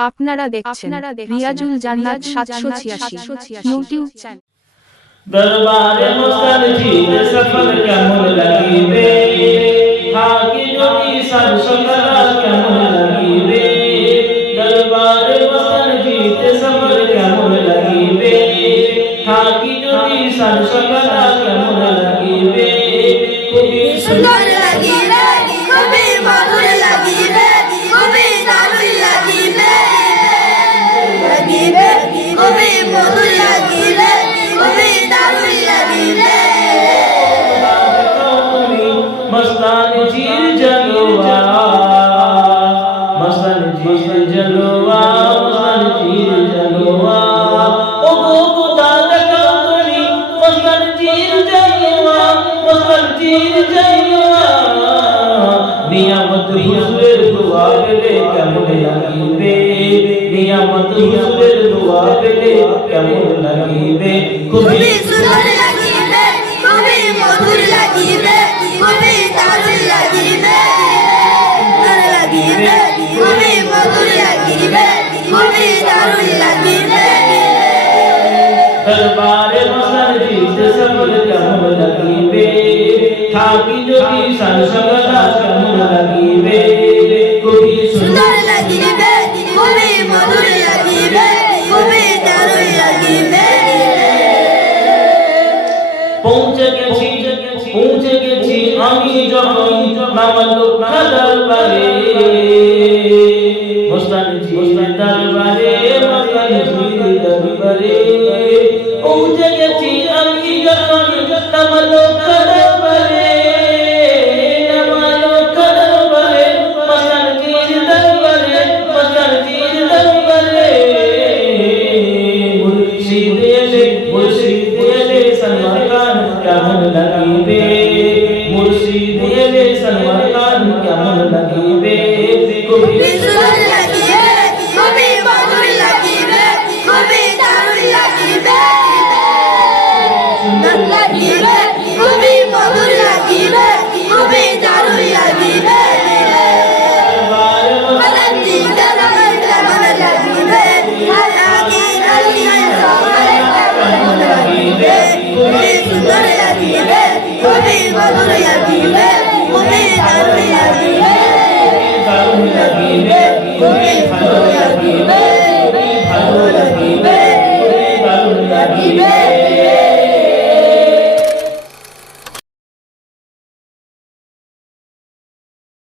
আপনারা দেখছেন রিয়াজুল জান্নাত সাতশো ছিয়াশি ইউটিউব চ্যানেল দরবারে মুস্তান ঝিল সফর কেমন লাগিবে? যদি সব সকলা কেমন লাগিবে? দরবারে মুস্তান ঝিল সফর কেমন লাগিবে? যদি সব সকলা কেমন লাগিবে? খুবই সুন্দর मस्तान झील जलवा मस्तान झील जलवा मस्तान झील जलवा ओ गो खुदा दा कमरी मस्तान झील जलवा मस्तान झील जलवा नियामत हुजूर दुआ পেলে কেমন লাগিবে নিয়ামত হুজুরের দোয়া পেলে কেমন লাগিবে খুবই খুবই সুন্দর দরবারে মসন জিতে সফল কেমন লাগিবে। থাকি যদি সংসগলা কেমন লাগিবে। কবি সুন্দর লাগিবে খুবই মধুর লাগিবে খুবই দারুণ লাগিবে। পৌঁছে গেছি পৌঁছে গেছি আমি যখন মামাল দরবারে মস্তান জি দরবারে মস্তান জি দরবারে। Come